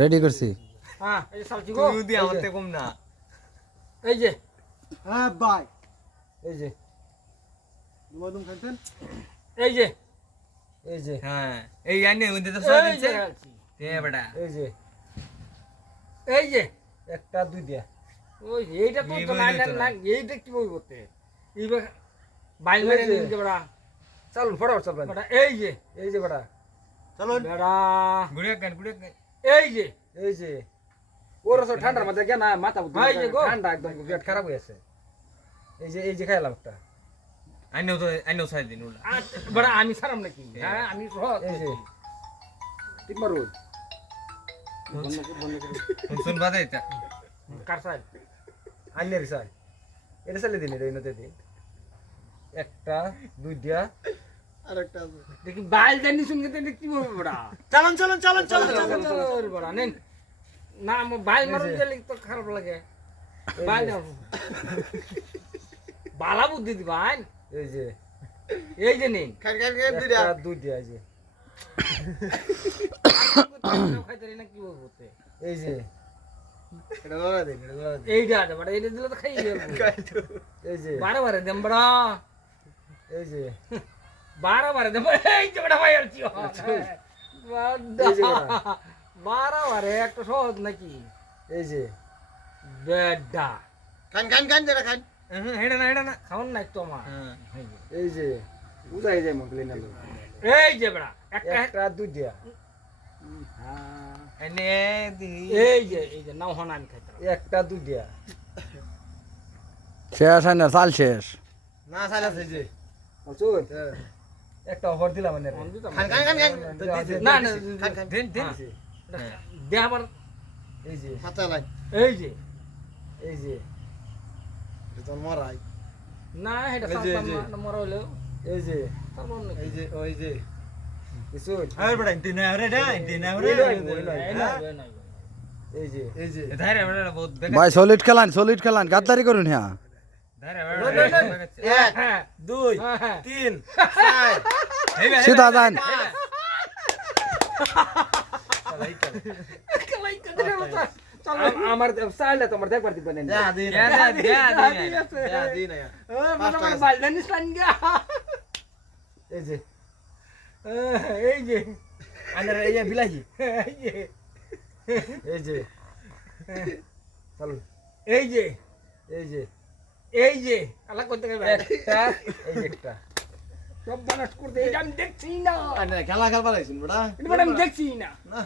Ready করছি। হ্যাঁ এই যে সালছি গো তুই দি আমাতে কম না এই যে হ্যাঁ ভাই এই যে মদম খাইতেন এই যে এই যে হ্যাঁ এই আইনে মধ্যে তো সব এই যে দিছে রাখছি। তে বেটা এই যে এই যে একটা দুই দিয়া ওই যে, এইটা তো এই তো বই না দিত না না। এইটা কি বই করতে এইবার বাইল মেরে এই যে। নিন যে বড়া চালুন ফটাফট চালবেন বড়া এই যে এই যে বেটা চলুন বড়া গুড়িয়া গান এই যে এই যে ওর সব ঠান্ডার মধ্যে কেন মাথা বুদ্ধি এই যে গো। ঠান্ডা একদম পেট খারাপ হয়ে আছে এই যে খাইলাম একটা আইনেও সাই দিন উলা আর বড়া আমি সারাম নাকি হ্যাঁ আমি সহজ এই যে ঠিক মারুন শুন বাদে এটা কার সাইড আন্যের সাই এটা চালিয়ে দিন এটা ইনতে দিন একটা দুই দিয়া আরেকটা আছে দেখি বাইল জানি শুনকে তো কি বলবো বড়া চলুন চলুন চলুন চলুন চলুন চল বড়া নেন না আমার বাইল মারুন গেলে তো খারাপ লাগে বাইল দাও বালা বুদ্ধি দি ভাই এই যে নিন খান খান খান দুইটা একটা দুই দিয়া এই যে খাইতে না কি বলবো তে? এই যে এটা ধরা দিন এটা ধরা দিন এইটা আছে বড়া এইটা দিলে তো খাই যাবো এই যে বারে দেম বড়া এই যে বারে দেম এই যে বড়া ভাই আলছি এই যে বড়া। বারে একটা সহজ নাকি এই যে বেডা খান খান খান যেটা খান হেডা না খাওন নাই তো আমার হ্যাঁ এই যে বুঝাই যায় মন্ডলি না এই যে বড়া একটা একটা দুই দিয়া আইনে দি এই যে নাও হন আমি খাইতে একটা দুই দিয়া শেষ হয় না, চাল শেষ। না সাইলা আছে যে বুঝুন একটা অফার দিলাম মানে খান খান খান খান না না খান খান দেন দেন দে আবার এই যে হাতা লাই এই যে এই যে এটা মরাই না এটা এই যে, সাতাম এই যে। না মরা হইলো এই যে তারপর নাকি এই যে ওই যে বুঝুন আরে বড় ইন্টি না রে না ইন্টি না রে এই যে এই যে ধারে বেটা বহুত ভাই সলিড খেলান গাদ্দারি করুন হ্যাঁ। ধারে এক হ্যাঁ দুই হ্যাঁ তিন চার সিধা যান। আমার চাইলে তোমার দেখবার দিবেন যা দিন যা দিন এই যে এই যে আন্ডার এই যে বিলাহি এই যে এই যে চলুন এই যে এই যে এই যে আলাদা করতে গেলে একটা এই যে একটা সব বানাস করতে এটা আমি দেখছি না খেলা খেলবা লাইছেন বড়া এটা আমি দেখছি না না